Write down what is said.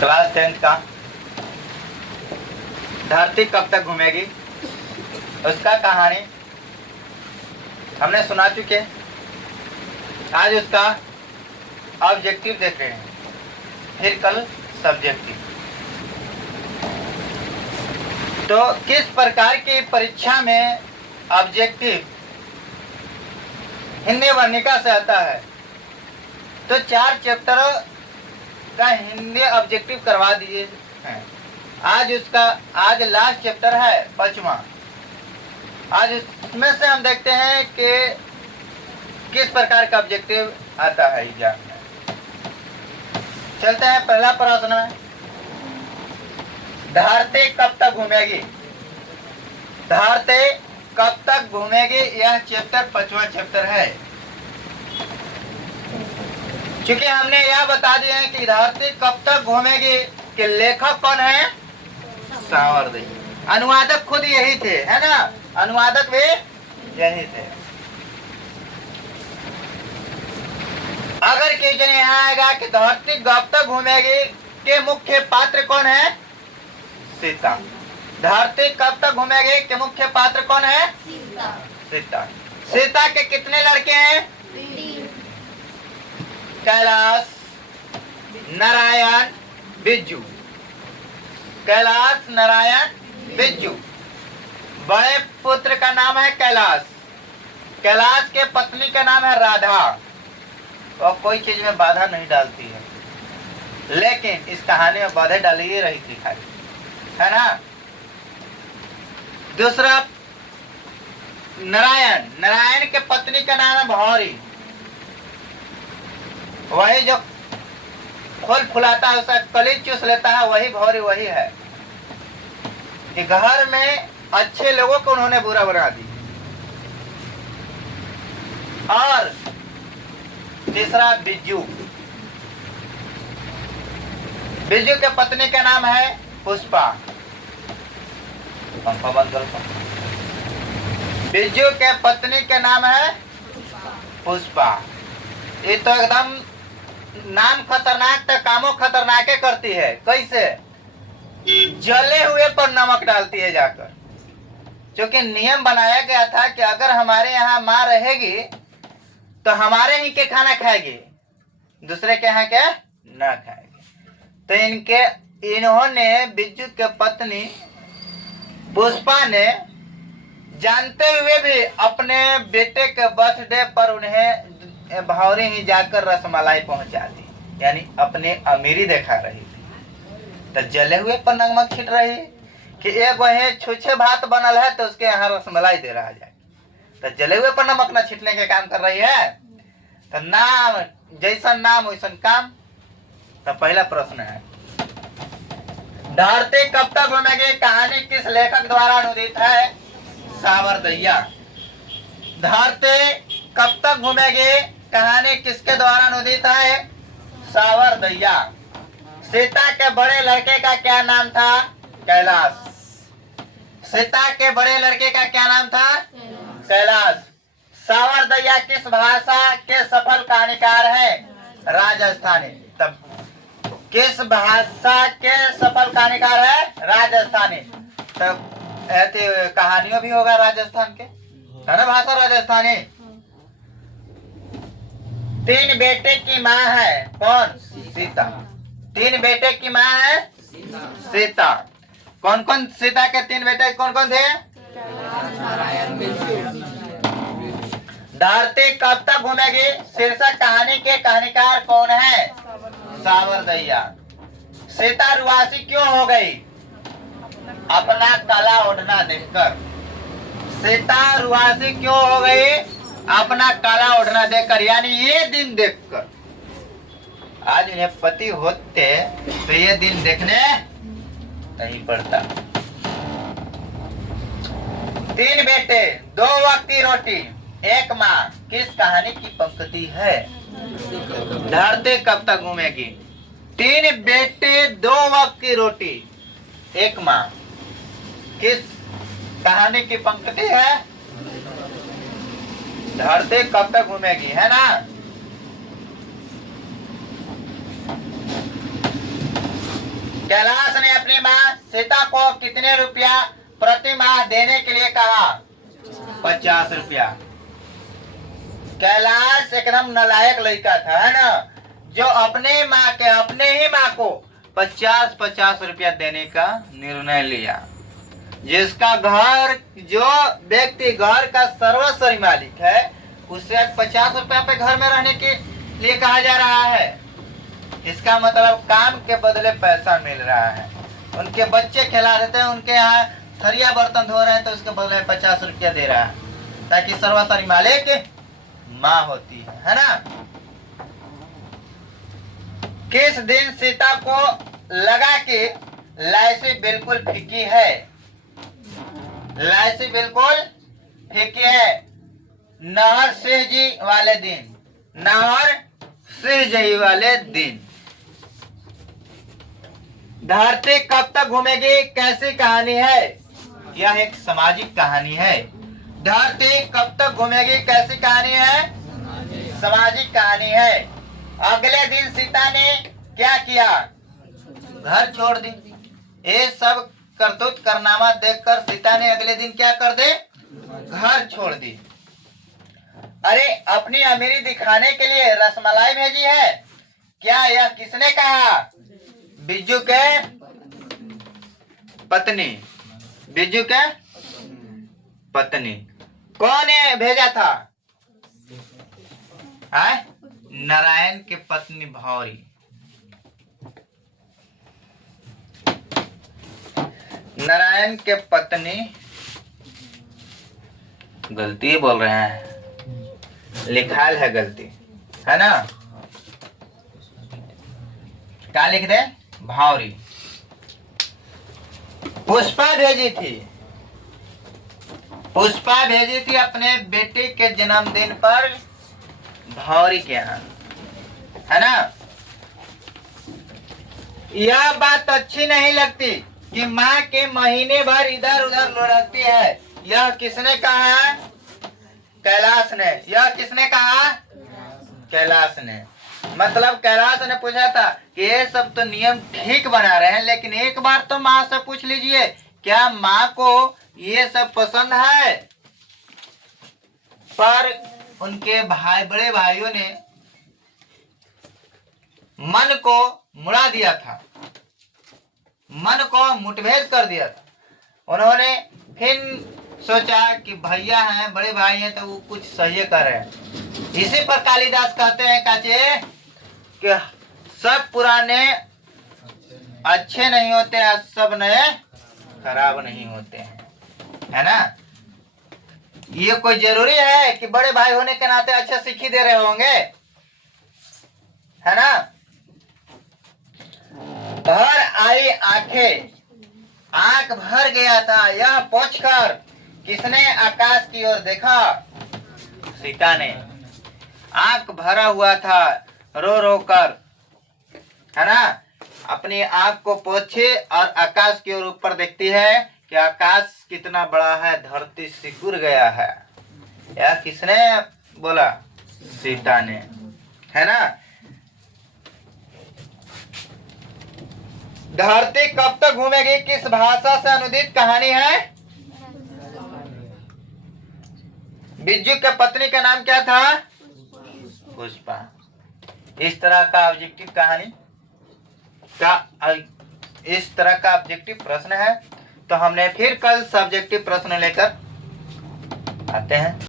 Class 10 का धरती कब तक घूमेगी उसका कहानी हमने सुना चुके। आज उसका ऑब्जेक्टिव देख रहे हैं, फिर कल सब्जेक्टिव। तो किस प्रकार की परीक्षा में ऑब्जेक्टिव हिंदी वर्णिका से आता है, तो 4 चैप्टर का हिंदी ऑब्जेक्टिव करवा दिए हैं। आज लास्ट चैप्टर है 5वां। आज इसमें से हम देखते हैं कि किस प्रकार का ऑब्जेक्टिव आता है एग्जाम में। चलते हैं पहला प्रश्न में, धरती कब तक घूमेगी। धरती कब तक घूमेगी, यह चैप्टर 5वां चैप्टर है। क्योंकि हमने यह बता दिया है कि धरती कब तक घूमेगी कि लेखक कौन है, सावरदैया। अनुवादक खुद यही थे, है ना, अनुवादक भी यही थे। अगर क्वेश्चन यहाँ आएगा कि धरती कब तक घूमेगी के मुख्य पात्र कौन है, सीता। धरती कब तक घूमेगी के मुख्य पात्र कौन है, सीता। सीता के कितने लड़के हैं, कैलाश, नारायण, बिज्जू। कैलाश, नारायण, बिज्जू। बड़े पुत्र का नाम है कैलाश। कैलाश के पत्नी का नाम है राधा। और कोई चीज में बाधा नहीं डालती है, लेकिन इस कहानी में बाधा डाली ही रही थी खाली, है ना। दूसरा नारायण। नारायण के पत्नी का नाम है भौरी। वही जो फूल फुलाता है उसका कली चूस लेता है, वही भौरी वही है। कि घर में अच्छे लोगों को उन्होंने बुरा बना दी। और तीसरा बिज्जू। बिज्जू के पत्नी का नाम है पुष्पा। पंखा बंद करो। बिज्जू के पत्नी के नाम है पुष्पा। ये तो एकदम नाम खतरनाक तो कामों खतरनाक करती है। कैसे? जले हुए पर नमक डालती है जाकर। क्योंकि नियम बनाया गया था कि अगर हमारे यहाँ माँ रहेगी तो हमारे ही के खाना खाएगी, दूसरे के यहाँ के ना खाएगी। तो इन्होंने बिज्जू के पत्नी पुष्पा ने जानते हुए भी अपने बेटे के बर्थडे पर उन्हें भौरी ही जाकर रसमलाई पहुंचा दी, यानी अपने अमीरी दिखा रही थी। तो जले हुए पर नमक छिट रही कि एक वही छुछे भात बनल है तो उसके यहाँ रसमलाई दे रहा जाए। तो जले हुए पर नमक न छिटने के काम कर रही है। तो नाम जैसा नाम वैसा काम। तो पहला प्रश्न है, धरती कब तक घूमेगी कहानी किस लेखक द्वारा अनुदित है, सावरदैया। धरती कब तक घूमेगी कहानी किसके द्वारा अनुदित है, सावरदैया। सीता के बड़े लड़के का क्या नाम था, कैलाश। सीता के बड़े लड़के का क्या नाम था, कैलाश। सावरदैया किस भाषा के सफल कहानीकार हैं, राजस्थानी। तब किस भाषा के सफल कहानीकार है, राजस्थानी। तब कहानियों भी होगा राजस्थान के, है ना, भाषा राजस्थानी। 3 बेटे की माँ है कौन, सीता। 3 बेटे की माँ है सीता। कौन कौन सीता के 3 बेटे कौन कौन थे, धरती कब तक घूमेगी शीर्षक कहानी के कहानीकार कौन है, सावरदैया। सीता रुआसी क्यों हो गई, अपना काला ओढ़ना देखकर। सीता रुआसी क्यों हो गई, अपना काला ओढ़ना देखकर, यानी ये दिन देखकर। आज उन्हें पति होते तो ये दिन देखने नहीं पड़ता। 3 बेटे 2 वक्त की रोटी 1 माँ किस कहानी की पंक्ति है, धरती कब तक घूमेगी। 3 बेटे 2 वक्त की रोटी 1 माँ किस कहानी की पंक्ति है, धरती कब तक घूमेगी, है ना। कैलाश ने अपनी माँ सीता को कितने रुपया प्रति माह देने के लिए कहा? 50 रुपया। कैलाश एकदम नालायक लड़का था, है ना, जो अपने ही माँ को 50-50 रुपया देने का निर्णय लिया। जिसका घर, जो व्यक्ति घर का सर्वस्वी मालिक है, उससे आज 50 रुपया पे घर में रहने के लिए कहा जा रहा है। इसका मतलब काम के बदले पैसा मिल रहा है। उनके बच्चे खिला देते हैं, उनके यहाँ थरिया बर्तन धो रहे हैं तो उसके बदले 50 रुपया दे रहा है, ताकि सर्वस्वी मालिक माँ होती है ना। किस दिन सीता को लगा कि लाइसी बिल्कुल फीकी है? लाइसी बिल्कुल फीकी है। नहर सिंह जी वाले दिन। नहर सिंह जी वाले दिन। धरती कब तक घूमेगी कैसी कहानी है? यह एक सामाजिक कहानी है। धरती कब तक घूमेगी कैसी कहानी है? सामाजिक कहानी है। अगले दिन सीता ने क्या किया? घर छोड़ दी। ये सब करतूत कारनामा देखकर सीता ने अगले दिन क्या कर दे? घर छोड़ दी। अरे अपनी अमीरी दिखाने के लिए रसमलाई भेजी है क्या? यह किसने कहा? बिज्जू के पत्नी। बिज्जू के पत्नी। कौन भेजा था? नारायण के पत्नी भौरी। नारायण के पत्नी। गलती बोल रहे हैं, लिखाल है गलती, है ना। क्या लिख दे? भौरी। पुष्पा भेजी थी। पुष्पा भेजी थी अपने बेटे के जन्मदिन पर भौरी के यहाँ, है ना। यह बात अच्छी नहीं लगती कि माँ के महीने भर इधर उधर लुढ़कती है। यह किसने कहा? कैलाश ने। यह किसने कहा? कैलाश ने। मतलब कैलाश ने पूछा था कि ये सब तो नियम ठीक बना रहे हैं, लेकिन एक बार तो माँ से पूछ लीजिए, क्या माँ को ये सब पसंद है? पर उनके बड़े भाइयों ने मन को मुड़ा दिया था, मन को मुठभेड़ कर दिया था। उन्होंने फिर सोचा कि भैया हैं, बड़े भाई हैं, तो वो कुछ सही कर रहे हैं। इसी पर कालिदास कहते हैं काचे कि सब पुराने अच्छे नहीं होते, सब नए खराब नहीं होते हैं, है ना। ये कोई जरूरी है कि बड़े भाई होने के नाते अच्छे सीखी दे रहे होंगे, है ना। भर आई आंखें, आंख भर गया था यह पूछकर किसने आकाश की ओर देखा? सीता ने। आंख भरा हुआ था रो रो कर, है ना। अपनी आंख को पोछे और आकाश की ओर ऊपर देखती है कि आकाश कितना बड़ा है, धरती सिकुड़ गया है। यह किसने बोला? सीता ने, है ना। धरती कब तक घूमेगी किस भाषा से अनुदित कहानी है? बिज्जू के पत्नी का नाम क्या था? पुष्पा। इस तरह का ऑब्जेक्टिव कहानी का, इस तरह का ऑब्जेक्टिव प्रश्न है। तो हमने फिर कल सब्जेक्टिव प्रश्न लेकर आते हैं।